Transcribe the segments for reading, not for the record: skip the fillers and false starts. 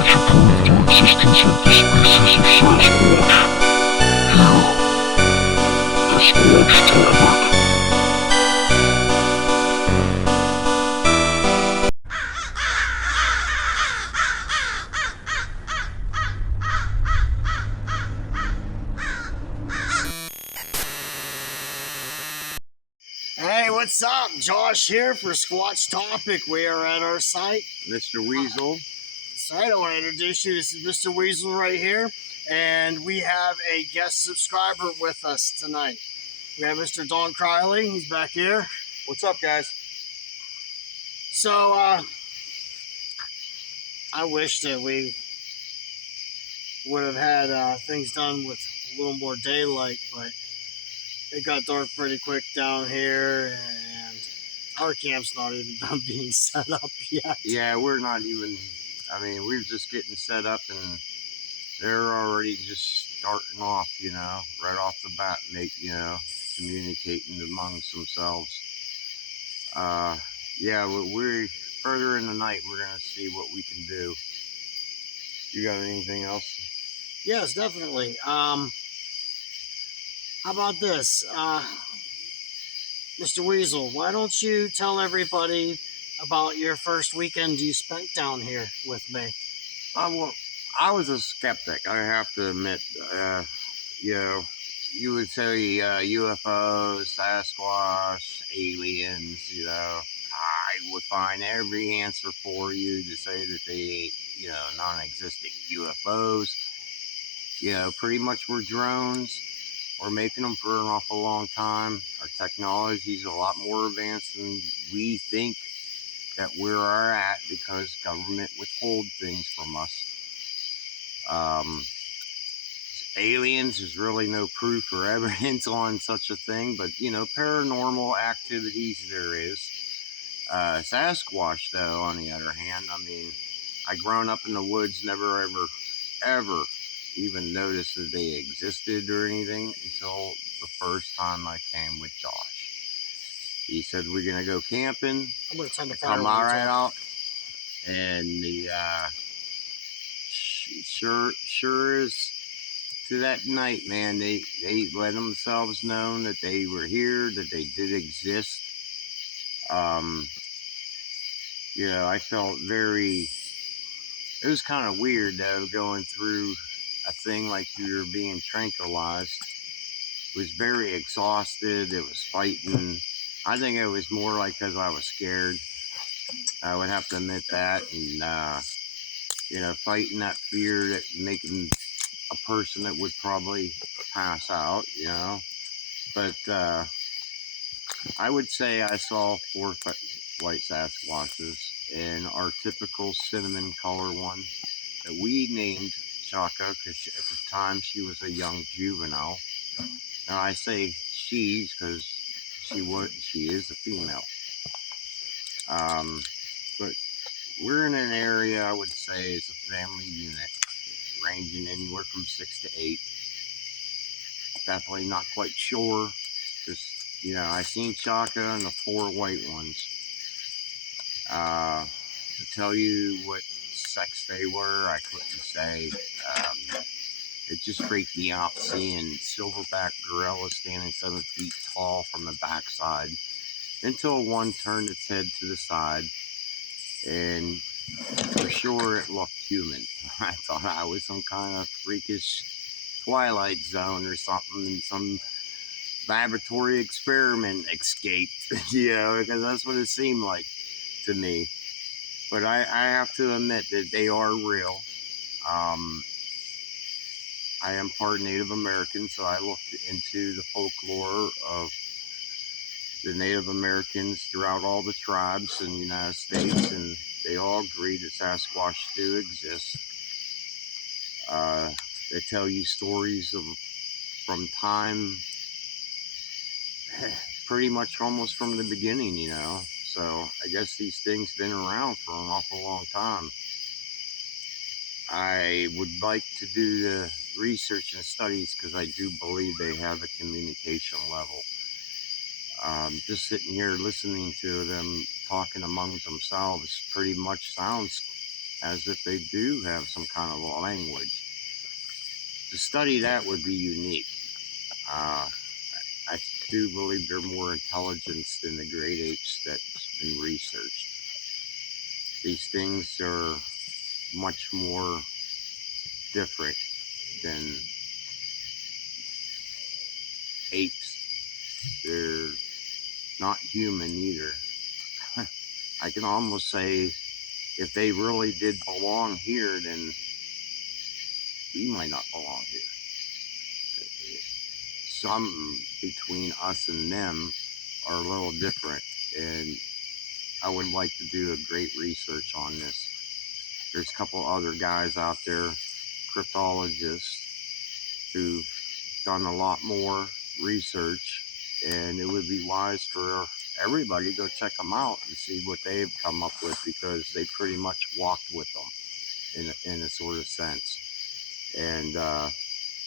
research proved the existence of the species of Sasquatch. Here, the Squatch topic. Hey, what's up? Josh here for Squatch Topic. We are at our site. Mr. Weasel. So I want to introduce you. This is Mr. Weasel right here. And we have a guest subscriber with us tonight. We have Mr. Don Criley. He's back here. What's up, guys? So, I wish that we would have had things done with a little more daylight, but it got dark pretty quick down here, and our camp's not even done being set up yet. Yeah, we're not even, we're just getting set up, and they're already just starting off, right off the bat, communicating amongst themselves. Yeah, we're further in the night, we're going to see what we can do. You got anything else? Yes, definitely. How about this? Mr. Weasel, why don't you tell everybody about your first weekend you spent down here with me? Well, I was a skeptic, I have to admit. You would say UFOs, Sasquatch, aliens, I would find every answer for you to say that they, non-existent UFOs, pretty much were drones. We're making them for an awful long time. Our technology is a lot more advanced than we think that we are at because government withhold things from us. Aliens, there's really no proof or evidence on such a thing, but paranormal activities there is. Sasquatch, though, on the other hand, I grown up in the woods, never ever even noticed that they existed or anything until the first time I came with Josh. He said, we're going to go camping. I'm going to turn the fire come on. Right out. And the sure is to that night, man, they let themselves know that they were here, that they did exist. I felt it was kind of weird, though, going through a thing like you were being tranquilized. It was very exhausted. It was fighting. I think it was more like because I was scared. I would have to admit that. And, fighting that fear that making a person that would probably pass out, But I would say I saw 4 white Sasquatches, and our typical cinnamon color one that we named Chaka, because at the time she was a young juvenile. Now I say she's because she is a female. But we're in an area I would say is a family unit, ranging anywhere from 6 to 8. Definitely not quite sure. Just I seen Chaka and the 4 white ones. To tell you what sex they were, I couldn't say. It just freaked me out seeing silverback gorilla standing 7 feet tall from the backside until one turned its head to the side, and for sure it looked human. I thought I was some kind of freakish Twilight Zone or something, some laboratory experiment escaped, because that's what it seemed like to me. But I have to admit that they are real. I am part Native American, so I looked into the folklore of the Native Americans throughout all the tribes in the United States, and they all agree that Sasquatch do exist. They tell you stories from time, pretty much almost from the beginning, So I guess these things been around for an awful long time. I would like to do the research and studies because I do believe they have a communication level. Just sitting here listening to them talking amongst themselves pretty much sounds as if they do have some kind of a language. To study that would be unique. I do believe they're more intelligent than the great apes that's been researched. These things are much more different than apes. They're not human either. I can almost say if they really did belong here, then we might not belong here. Some between us and them are a little different, and I would like to do a great research on this. There's a couple other guys out there, cryptologists, who've done a lot more research, and it would be wise for everybody to go check them out and see what they've come up with, because they pretty much walked with them in a sort of sense. And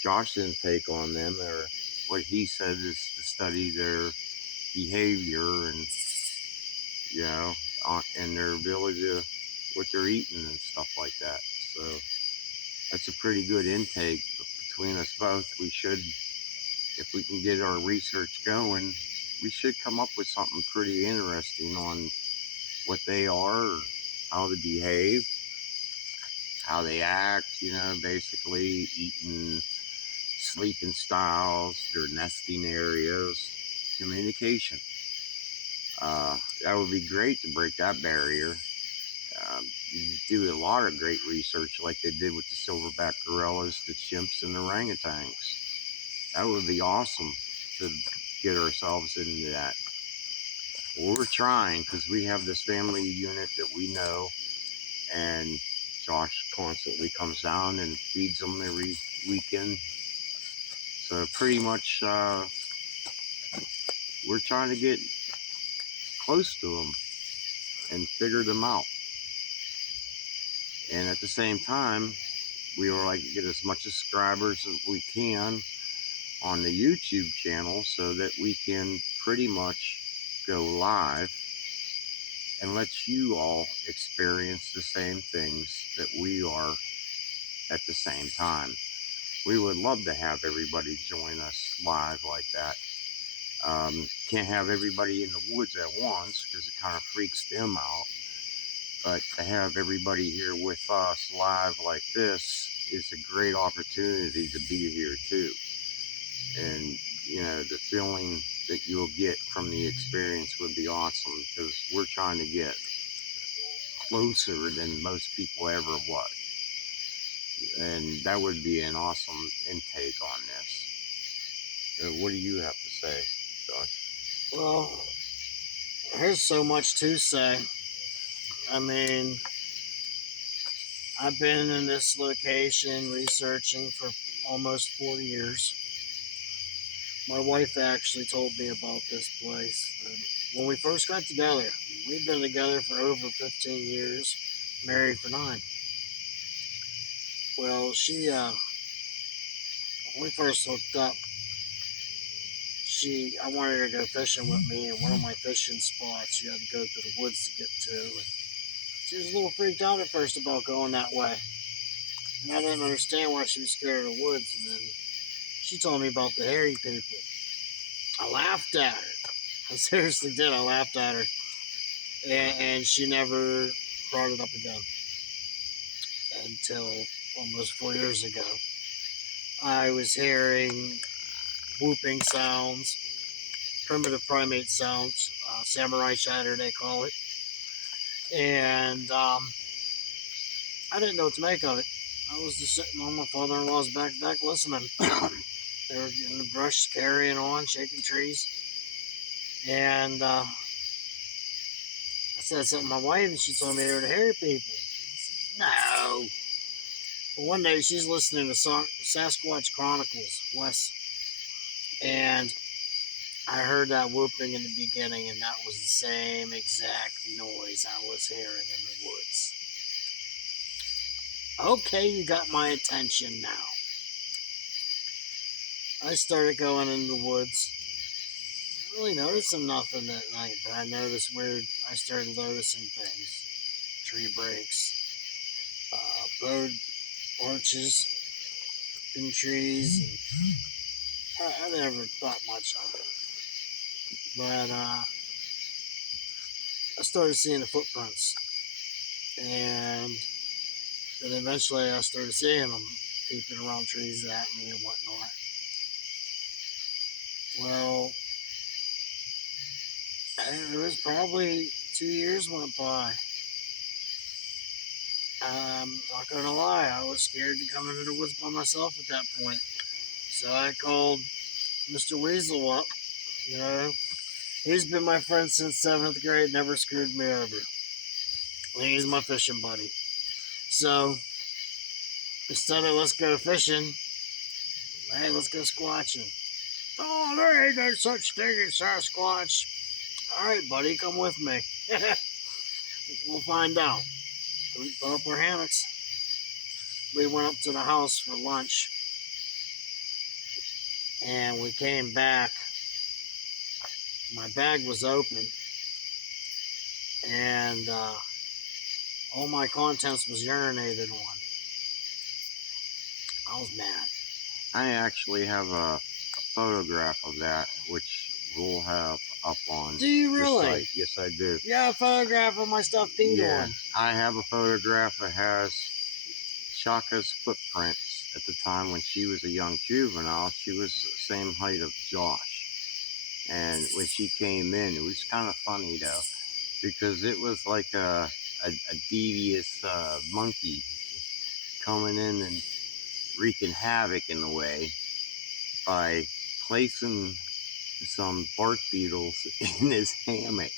Josh didn't take on them, or what he said is to study their behavior and, you know, and their ability to, what they're eating and stuff like that. So that's a pretty good intake. But between us both, we should, if we can get our research going, we should come up with something pretty interesting on what they are, or how they behave, how they act, you know, basically eating, sleeping styles, their nesting areas, communication. That would be great to break that barrier. You do a lot of great research like they did with the silverback gorillas, the chimps, and the orangutans. That would be awesome to get ourselves into that. Well, we're trying, because we have this family unit that we know, and Josh constantly comes down and feeds them every weekend. So pretty much we're trying to get close to them and figure them out. And at the same time, we would like to get as much subscribers as we can on the YouTube channel, so that we can pretty much go live and let you all experience the same things that we are at the same time. We would love to have everybody join us live like that. Can't have everybody in the woods at once, because it kind of freaks them out. But to have everybody here with us live like this is a great opportunity to be here too. And, you know, the feeling that you'll get from the experience would be awesome, because we're trying to get closer than most people ever was. And that would be an awesome intake on this. What do you have to say, Josh? Well, there's so much to say. I mean, I've been in this location researching for almost 4 years. My wife actually told me about this place. When we first got together, we've been together for over 15 years, married for 9. Well, when we first hooked up, I wanted her to go fishing with me, and one of my fishing spots you had to go through the woods to get to. And she was a little freaked out at first about going that way. And I didn't understand why she was scared of the woods. And then she told me about the hairy people. I laughed at her. I seriously did. I laughed at her. And she never brought it up again until almost 4 years ago. I was hearing whooping sounds, primitive primate sounds, samurai chatter they call it. And I didn't know what to make of it. I was just sitting on my father-in-law's back deck listening. They were in the brush carrying on, shaking trees. And I said something to my wife, and she told me they were the hairy people. I said, no. But one day she's listening to Sasquatch Chronicles, Wes. And I heard that whooping in the beginning, and that was the same exact noise I was hearing in the woods. Okay, you got my attention now. I started going in the woods. Not really noticing nothing that night, but I started noticing things. Tree breaks, road arches and trees, and I never thought much of it. But I started seeing the footprints, and then eventually I started seeing them peeping around trees at me and whatnot. Well, it was probably 2 years went by. Not gonna lie, I was scared to come into the woods by myself at that point. So I called Mr. Weasel up. You know, he's been my friend since 7th grade, never screwed me over. And he's my fishing buddy. So instead of let's go fishing, hey, let's go squatching. Oh, there ain't no such thing as Sasquatch. All right, buddy, come with me. We'll find out. We put up our hammocks. We went up to the house for lunch, and we came back. My bag was open, and all my contents was urinated on. I was mad. I actually have a photograph of that, which we'll have up on Do you the really? site. Yes, I do. You got a photograph of my stuff peed on. I have a photograph that has Shaka's footprints at the time when she was a young juvenile. She was the same height of Josh. And when she came in, it was kind of funny, though, because it was like a devious monkey coming in and wreaking havoc in a way by placing some bark beetles in his hammock,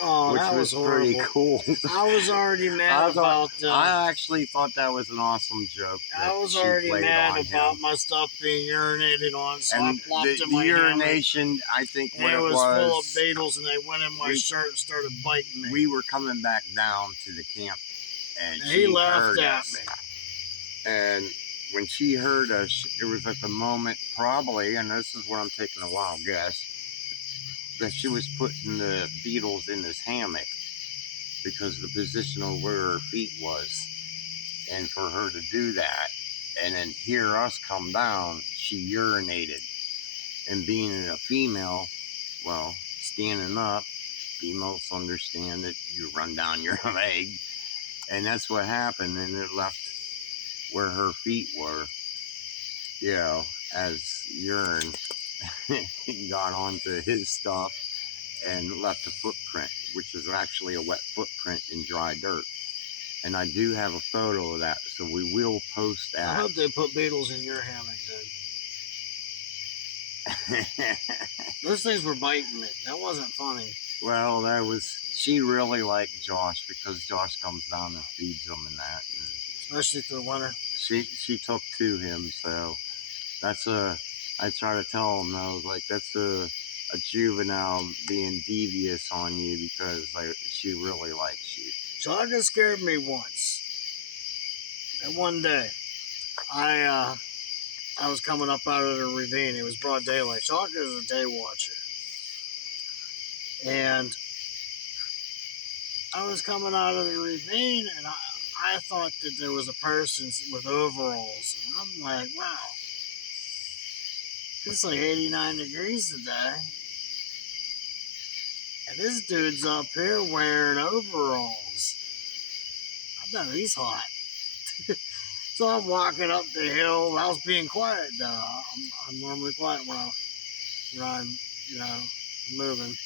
Oh, which that was was pretty horrible. cool. I was already mad about I actually thought that was an awesome joke. I was she already played mad on about him. my stuff being urinated on, so And I plopped the in my urination, I think hammock, what and it it was full of was, beetles, and they went in my shirt and started biting me. we were coming back down to the camp, and And she he laughed heard at us. me. And when she heard us, it was at the moment, probably, and this is what I'm taking a wild guess, that she was putting the beetles in this hammock because the position of where her feet was. And for her to do that and then hear us come down, she urinated. And being a female, well, standing up, females understand that you run down your leg. And that's what happened. And it left where her feet were, you know, as urine got onto his stuff and left a footprint, which is actually a wet footprint in dry dirt. And I do have a photo of that, so we will post that. I hope they put beetles in your hammock, dude. Those things were biting me. That wasn't funny. Well, that was, she really liked Josh because Josh comes down and feeds them and that. And especially through winter. She took to him, so that's I try to tell him, I was like, that's a juvenile being devious on you because she really likes you. Chaga scared me once. And one day, I was coming up out of the ravine. It was broad daylight. Chaga is a day watcher. And I was coming out of the ravine, and I thought that there was a person with overalls. And I'm like, wow, it's like 89 degrees today. And this dude's up here wearing overalls. I know he's hot. So I'm walking up the hill. I was being quiet though. I'm normally quiet when I'm, you know, moving.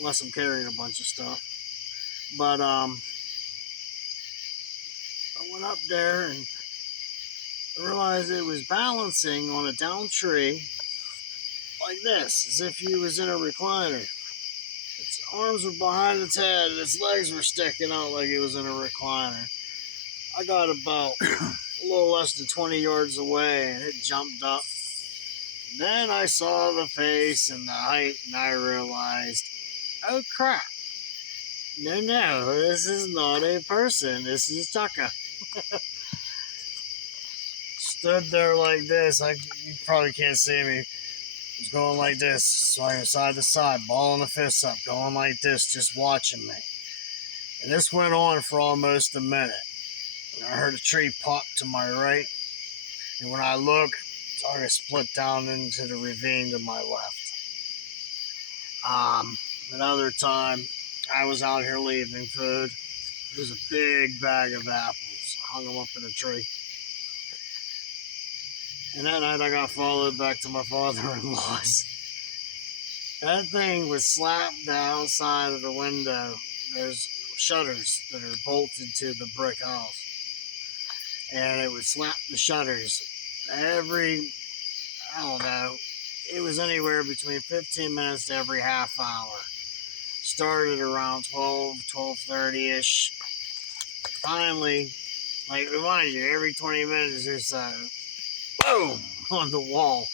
Unless I'm carrying a bunch of stuff. But I went up there and realized it was balancing on a down tree like this, as if he was in a recliner. Its arms were behind its head and its legs were sticking out like he was in a recliner. I got about a little less than 20 yards away and it jumped up. Then I saw the face and the height and I realized, oh crap. No, this is not a person. This is Chaka. Stood there like this. You probably can't see me. I was going like this, swinging side to side, balling the fists up, going like this, just watching me. And this went on for almost a minute. And I heard a tree pop to my right, and when I look, it's already split down into the ravine to my left. Another time, I was out here leaving food. There was a big bag of apples. I hung them up in a tree. And that night I got followed back to my father-in-law's. That thing was slapped outside of the window. There's shutters that are bolted to the brick house. And it would slap the shutters every, I don't know, it was anywhere between 15 minutes to every half hour. Started around 12:30-ish. Finally, like, remind you, every 20 minutes there's a boom on the wall,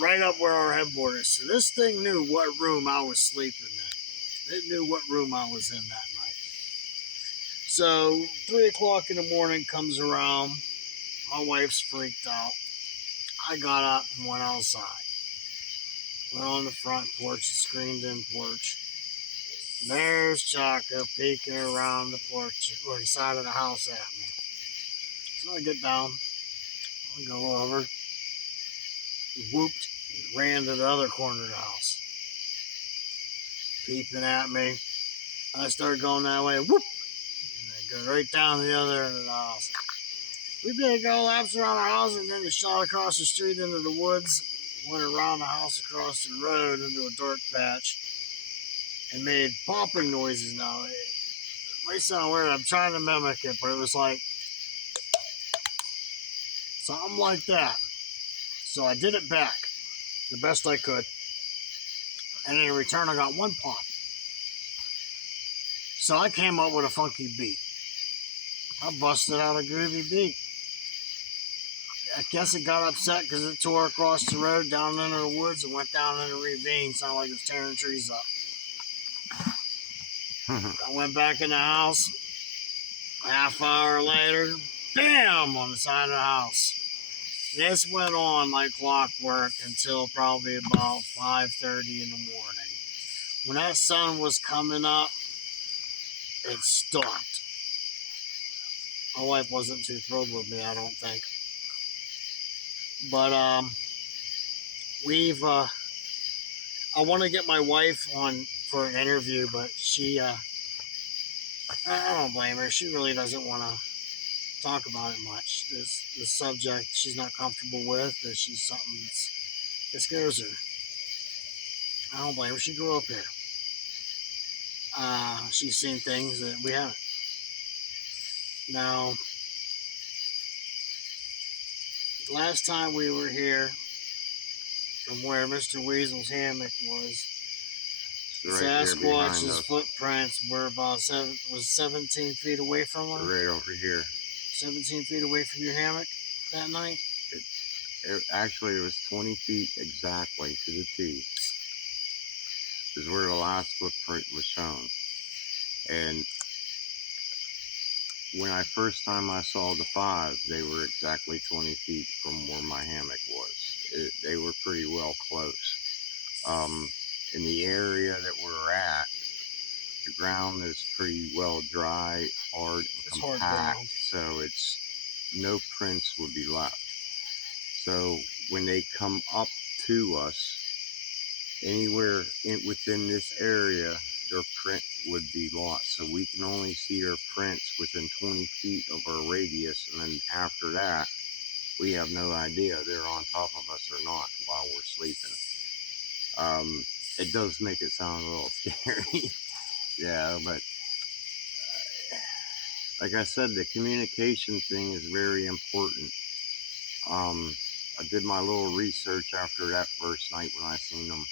right up where our headboard is. So this thing knew what room I was sleeping in. It knew what room I was in that night. So 3 o'clock in the morning comes around. My wife's freaked out. I got up and went outside. Went on the front porch, the screened-in porch. There's Chaco peeking around the porch or the side of the house at me. So I get down, I go over, whooped, ran to the other corner of the house, peeping at me. I started going that way, whoop, and I go right down the other end of the house. We did go laps around the house and then we shot across the street into the woods, went around the house across the road into a dark patch, and made popping noises. Now, it might sound weird, I'm trying to mimic it, but it was like something like that. So I did it back the best I could. And in return, I got one pop. So I came up with a funky beat. I busted out a groovy beat. I guess it got upset because it tore across the road down into the woods and went down in a ravine. Sounded like it was tearing trees up. I went back in the house. A half hour later, bam, on the side of the house. This went on like clockwork until probably about 5:30 in the morning. When that sun was coming up, it stopped. My wife wasn't too thrilled with me, I don't think. But we've I want to get my wife on for an interview, but she I don't blame her. She really doesn't want to talk about it much. This subject she's not comfortable with. She's something that scares her. I don't blame her. She grew up here. She's seen things that we haven't. Now, last time we were here, from where Mr. Weasel's hammock was, Right Sasquatch's footprints were about 17 feet away from her. Right over here. 17 feet away from your hammock that night? Actually, it was 20 feet exactly to the T. Is where the last footprint was shown. And when I first time I saw the 5, they were exactly 20 feet from where my hammock was. They were pretty well close. In the area that we're at, the ground is pretty well dry, hard, and compact, so it's no prints would be left. So when they come up to us, anywhere within this area, their print would be lost. So we can only see their prints within 20 feet of our radius, and then after that, we have no idea they're on top of us or not while we're sleeping. It does make it sound a little scary. Yeah, but like I said, the communication thing is very important. I did my little research after that first night when I seen them.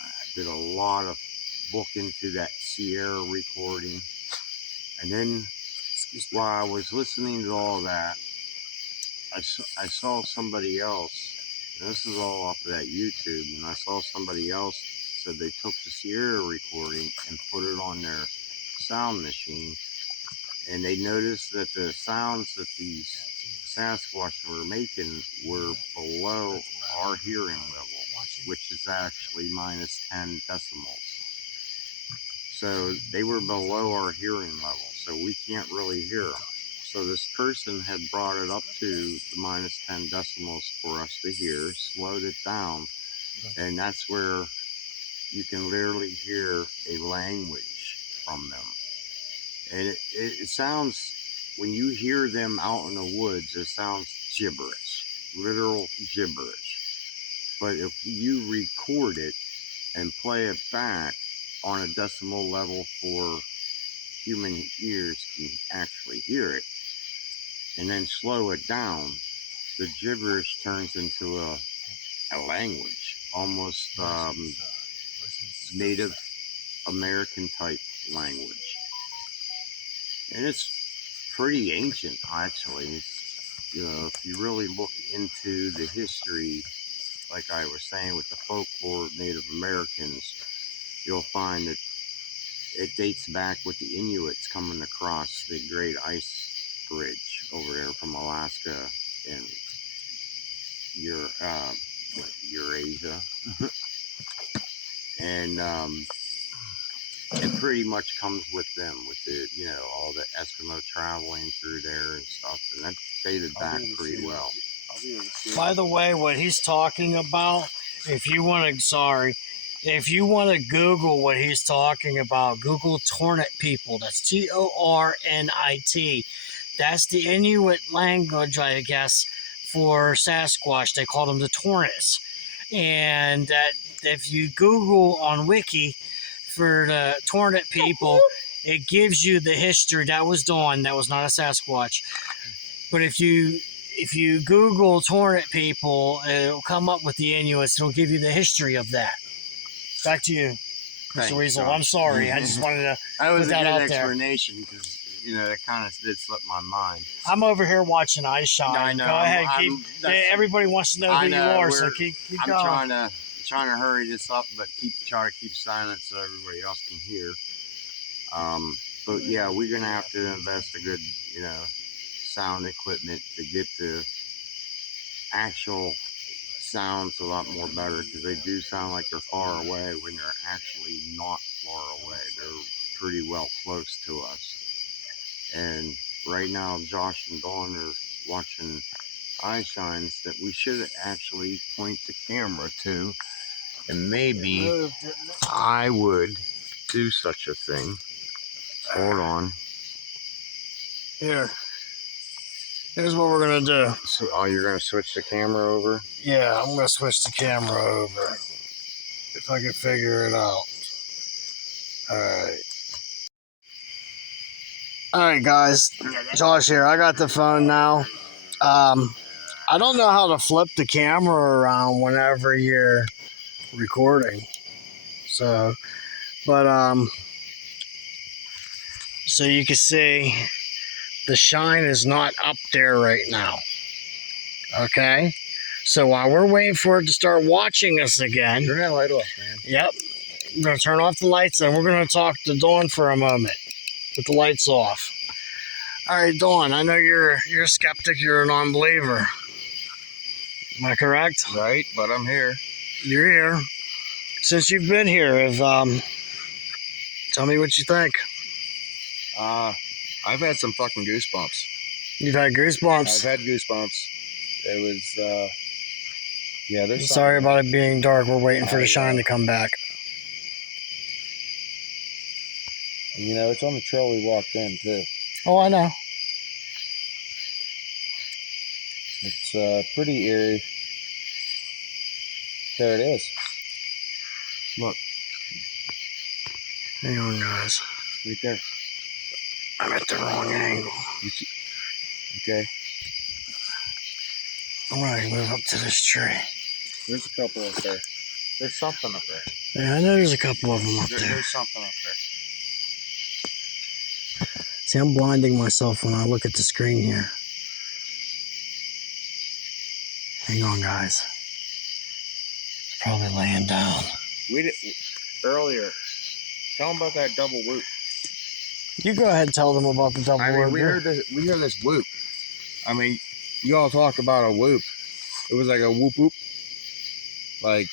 I did a lot of book into that Sierra recording. And then while I was listening to all that, I saw somebody else, and this is all off of that YouTube, and I saw somebody else said they took the Sierra recording and put it on their sound machine, and they noticed that the sounds that these Sasquatch were making were below our hearing level, which is actually minus 10 decibels. So they were below our hearing level, so we can't really hear them. So this person had brought it up to the -10 decimals for us to hear, slowed it down, and that's where you can literally hear a language from them. And it sounds, when you hear them out in the woods, it sounds gibberish, literal gibberish. But if you record it and play it back on a decimal level for human ears can actually hear it, and then slow it down, the gibberish turns into a language, almost Native American type language. And it's pretty ancient, actually. It's, you know, if you really look into the history, like I was saying with the folklore of Native Americans, you'll find that it dates back with the Inuits coming across the Great Ice Bridge over there from Alaska and Eurasia. And it pretty much comes with them, with the, you know, all the Eskimo traveling through there and stuff, and that dated back pretty well. By the way, what he's talking about, if you want to Google what he's talking about, Google Tornit people. That's Tornit. That's the Inuit language, I guess, for Sasquatch. They call them the Tornits. And that if you Google on Wiki for the Tornit people, it gives you the history. That was Dawn. That was not a Sasquatch. But if you Google Tornit people, it'll come up with the Inuits. It'll give you the history of that. Back to you, Mr. Weasel. Josh. I'm sorry. I just wanted to that was put a that good out there. explanation, because, you know, that kind of did slip my mind. I'm over here watching Ice Shine. I know. Go ahead. Everybody wants to know who you are, so keep I'm going. trying to hurry this up, but try to keep silent so everybody else can hear. But yeah, we're gonna have to invest a good, you know, sound equipment to get the actual sounds a lot more better, because they do sound like they're far away when they're actually not far away. They're pretty well close to us. And right now, Josh and Dawn are watching eye shines that we should actually point the camera to, and maybe I would do such a thing. Hold on. Here's what we're gonna do. So, oh, you're gonna switch the camera over? Yeah, I'm gonna switch the camera over. If I can figure it out. Alright guys, Josh here. I got the phone now. I don't know how to flip the camera around whenever you're recording. So, but so you can see the shine is not up there right now. Okay? So while we're waiting for it to start watching us again. Turn that light off, man. Yep. I'm going to turn off the lights and we're going to talk to Dawn for a moment with the lights off. All right, Dawn, I know you're a skeptic, you're a non-believer. Am I correct? Right, but I'm here. You're here. Since you've been here, tell me what you think. I've had some fucking goosebumps. You've had goosebumps. I've had goosebumps. It was, yeah, there's Sorry about it being dark. We're waiting for the shine to come back. You know, it's on the trail we walked in, too. Oh, I know. It's pretty eerie. There it is. Look. Hang on, guys. Right there. I'm at the wrong angle. Okay. I'm going to move up to this tree. There's a couple up there. There's something up there. Yeah, I know there's a couple of them up there. There's something up there. See, I'm blinding myself when I look at the screen here. Hang on, guys. It's probably laying down. Earlier. Tell them about that double whoop. You go ahead and tell them about the double whoop. We heard this whoop. I mean, you all talk about a whoop. It was like a whoop whoop. Like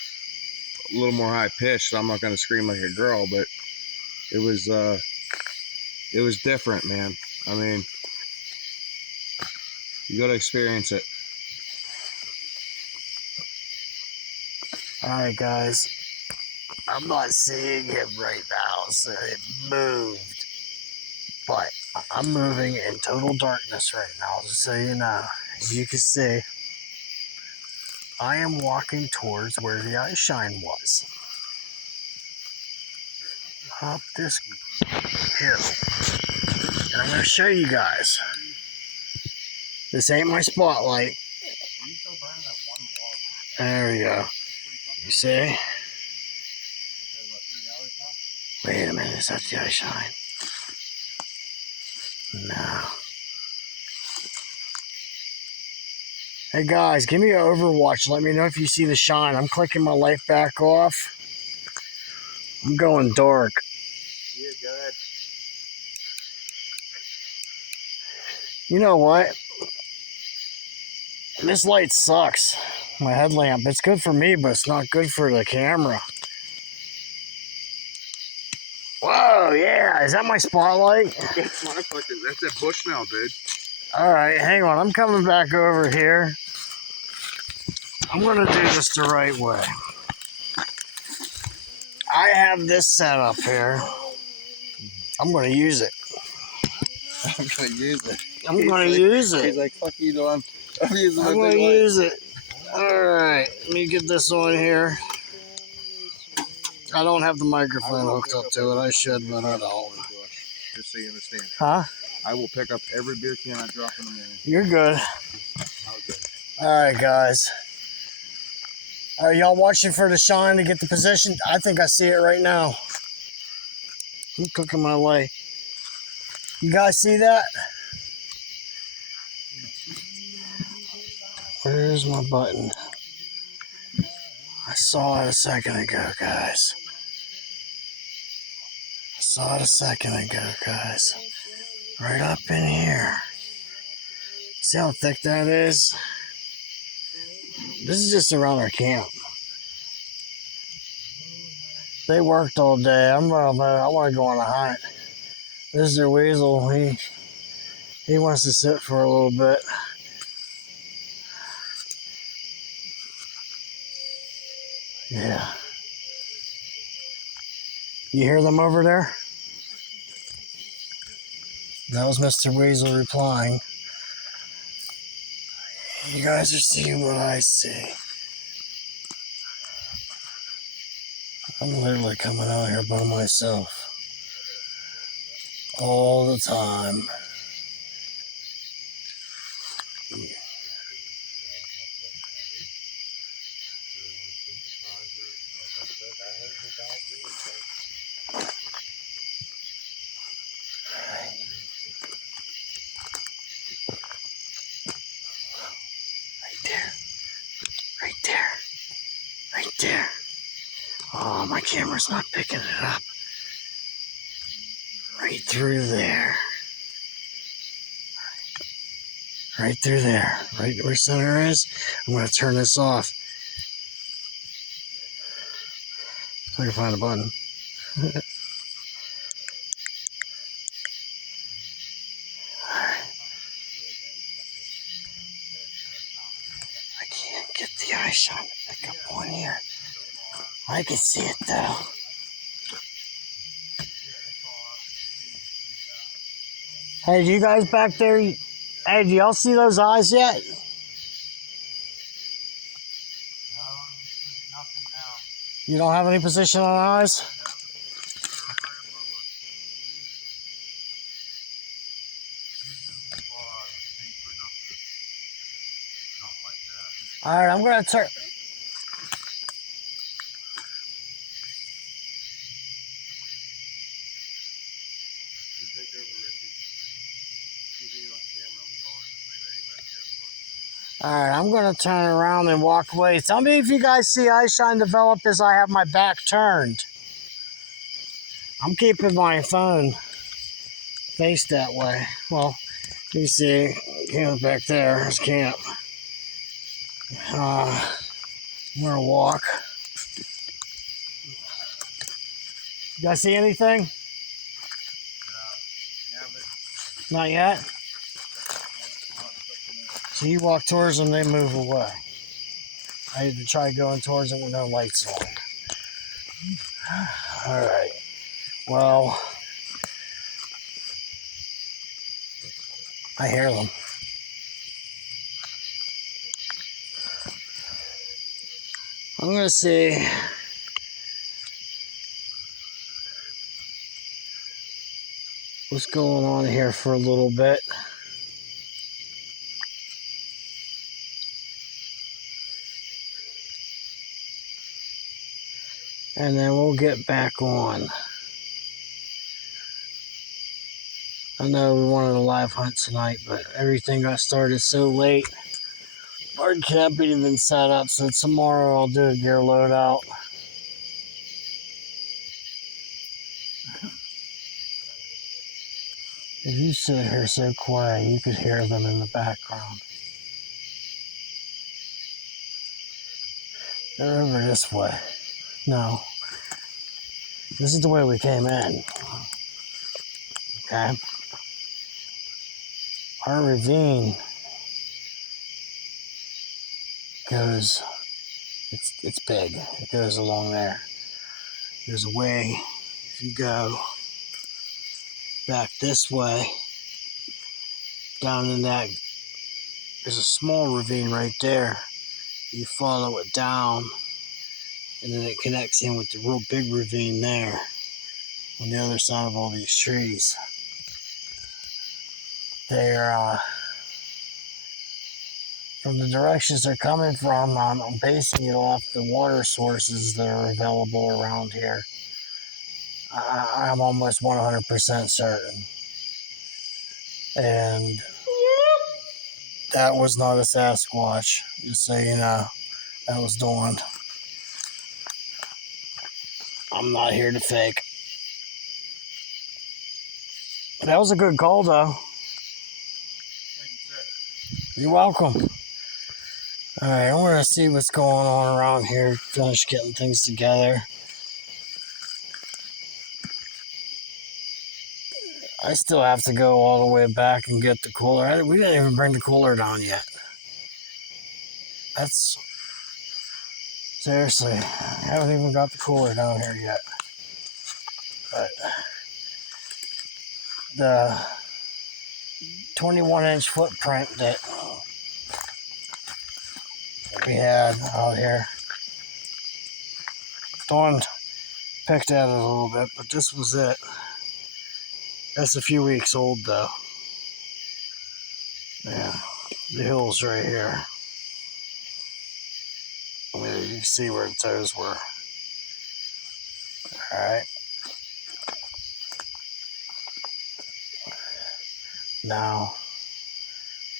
a little more high pitched. So I'm not gonna scream like a girl, but it was different, man. I mean, You gotta experience it. Alright guys, I'm not seeing him right now, so it moved. But I'm moving in total darkness right now, just so you know. As you can see, I am walking towards where the eye shine was. Up this hill. And I'm going to show you guys. This ain't my spotlight. There we go. You see? Wait a minute, is that the eye shine? No. Hey guys, give me an overwatch. Let me know if you see the shine. I'm clicking my light back off. I'm going dark. Yeah, go ahead. You know what? This light sucks. My headlamp. It's good for me, but it's not good for the camera. Whoa, yeah. Is that my spotlight? That's my fucking. That's that bush now, dude. Alright, hang on. I'm coming back over here. I'm going to do this the right way. I have this set up here. I'm going to use it. I'm gonna use it. I'm going to use it. He's like, fuck you, Don. I'm using my I'm big going to light. use it. Alright, let me get this on here. I don't have the microphone hooked up to it. I should, but I don't. Just so you understand. Huh? I will pick up every beer can I drop in the morning. You're good. Okay. Alright, guys. Are y'all watching for the shine to get the position? I think I see it right now. I'm clicking my light. You guys see that? Where's my button? I saw it a second ago, guys. I saw it a second ago, guys. Right up in here. See how thick that is? This is just around our camp. They worked all day. I want to go on a hunt. This is their Weasel. He wants to sit for a little bit. Yeah. You hear them over there? That was Mr. Weasel replying. You guys are seeing what I see. I'm literally coming out here by myself. All the time. Right there. Right there. Right there. Oh, my camera's not picking it up. Right through there. Right through there. Right where center is. I'm going to turn this off. So I can find a button. I can't get the eye shine to pick up on here. I can see it though. Hey, do you guys back there? Hey, do y'all see those eyes yet? You don't have any position on eyes? Alright, I'm gonna turn. Alright, I'm gonna turn around and walk away. Tell me if you guys see eye shine develop as I have my back turned. I'm keeping my phone faced that way. Well, you see, camp back there is camp. I'm gonna walk. You guys see anything? Not yet? So you walk towards them, they move away. I had to try going towards them with no lights on. Alright. Well, I hear them. I'm going to see what's going on here for a little bit. And then we'll get back on. I know we wanted a live hunt tonight, but everything got started so late. Bird camping had been set up, so tomorrow I'll do a gear load out. If you sit here so quiet, you could hear them in the background. They're over this way. No. This is the way we came in. Okay? Our ravine goes, it's big. It goes along there. There's a way, if you go back this way, down in that, there's a small ravine right there. You follow it down, and then it connects in with the real big ravine there on the other side of all these trees. They're, from the directions they're coming from, I'm basing it off the water sources that are available around here. I'm almost 100% certain. And that was not a Sasquatch, just so you know. That was Dawn. I'm not here to fake. That was a good call, though. You're welcome. Alright, I'm going to see what's going on around here. Finish getting things together. I still have to go all the way back and get the cooler. We didn't even bring the cooler down yet. That's... Seriously, I haven't even got the cooler down here yet. But... the 21-inch footprint that we had out here. Dawn picked at it a little bit, but this was it. That's a few weeks old, though. Yeah, the hill's right here. I mean, you can see where the toes were. Alright. Now,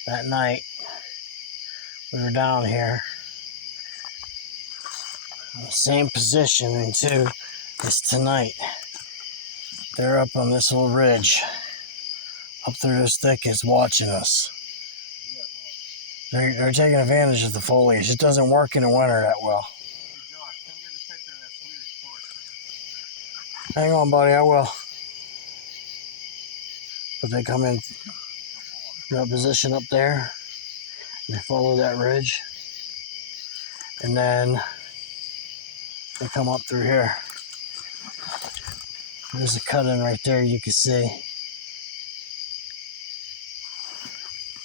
that night, we were down here. In the same position, and too, as tonight. They're up on this little ridge, up through those thickets, watching us. They're taking advantage of the foliage. It doesn't work in the winter that well. Hang on, buddy, I will. But they come in that position up there, and they follow that ridge, and then they come up through here. There's a cut in right there, you can see.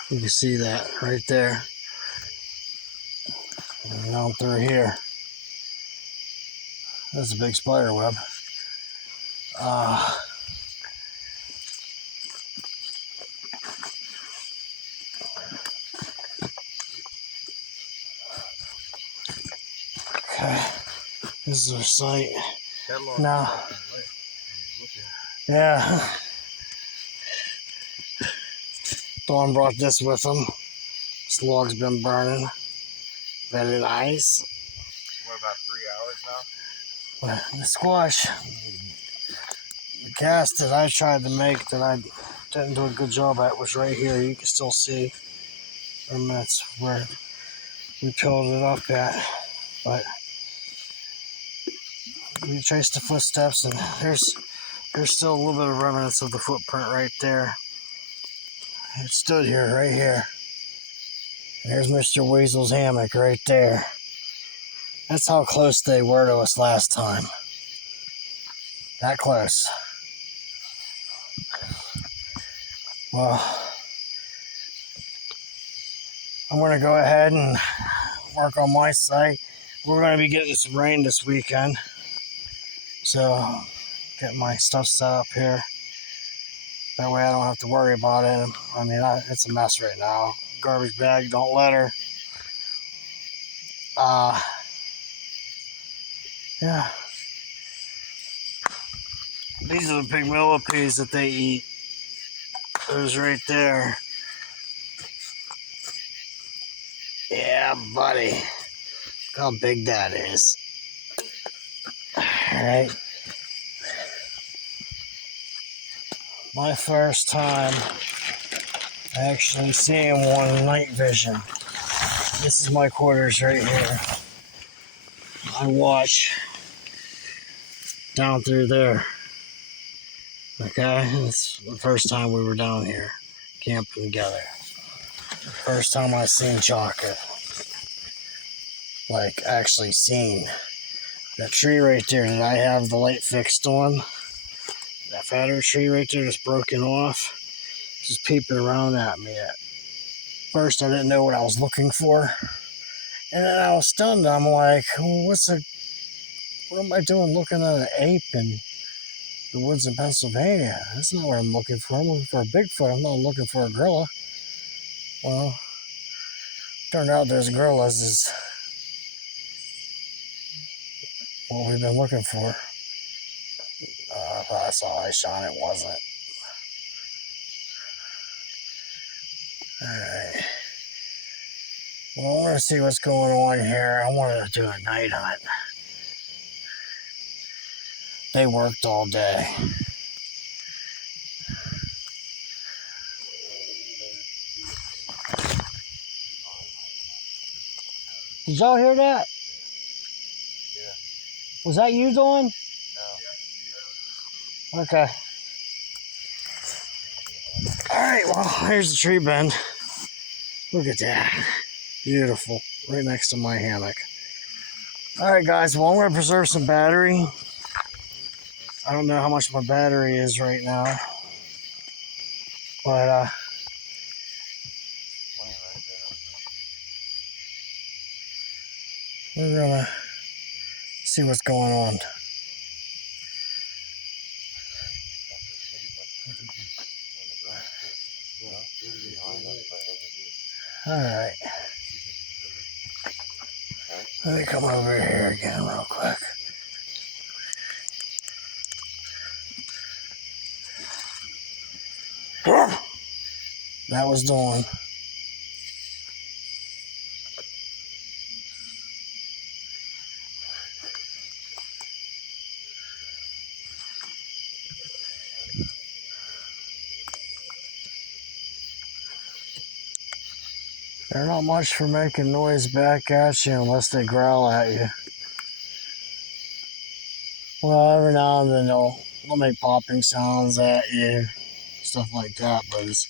You can see that right there. And down through here. That's a big spider web. Okay, this is our site. Now, yeah, Dawn brought this with him. This log's been burning. Very nice. What, about 3 hours now? The squash, the cast that I tried to make that I didn't do a good job at was right here. You can still see, and that's where we peeled it up at. But we traced the footsteps, and there's still a little bit of remnants of the footprint right there. It stood here, right here. There's Mr. Weasel's hammock right there. That's how close they were to us last time. That close. Well, I'm going to go ahead and work on my site. We're going to be getting some rain this weekend. So, get my stuff set up here. That way I don't have to worry about it. I mean, it's a mess right now. Garbage bag, don't let her. Yeah. These are the big millipedes that they eat. Those right there. Yeah, buddy. Look how big that is. Alright. My first time actually seeing one night vision. This is my quarters right here. I watch down through there. Okay? It's the first time we were down here camping together. First time I seen chocolate. Like, actually seen. That tree right there that I have the light fixed on, that fatter tree right there that's broken off, just peeping around at me. At first, I didn't know what I was looking for. And then I was stunned. I'm like, what am I doing looking at an ape in the woods in Pennsylvania? That's not what I'm looking for. I'm looking for a Bigfoot. I'm not looking for a gorilla. Well, turned out those gorillas is what we've been looking for. I thought I saw ice on it. Wasn't. Alright. Well, I want to see what's going on here. I want to do a night hunt. They worked all day. Did y'all hear that? Yeah. Was that you doing? No. Okay. Alright, well, here's the tree bend. Look at that. Beautiful. Right next to my hammock. Alright, guys, well, I'm going to preserve some battery. I don't know how much my battery is right now. But, we're going to see what's going on. Alright. Let me come over here again real quick. That was Dawn. They're not much for making noise back at you unless they growl at you. Well, every now and then they'll make popping sounds at you, stuff like that, but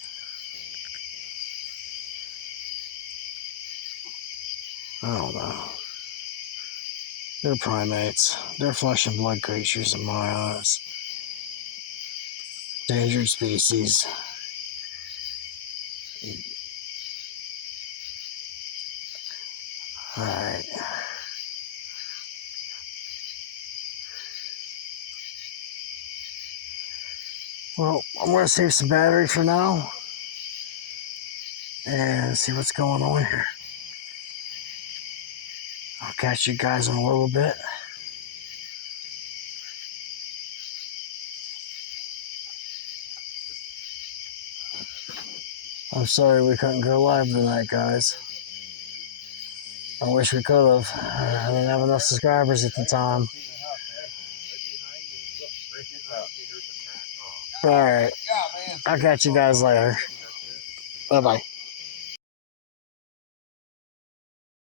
I don't know. They're primates. They're flesh and blood creatures in my eyes. Endangered species. Alright. Well, I'm going to save some battery for now and see what's going on here. I'll catch you guys in a little bit. I'm sorry we couldn't go live tonight, guys. I wish we could have. I didn't have enough subscribers at the time. Alright. I'll catch you guys later. Bye-bye.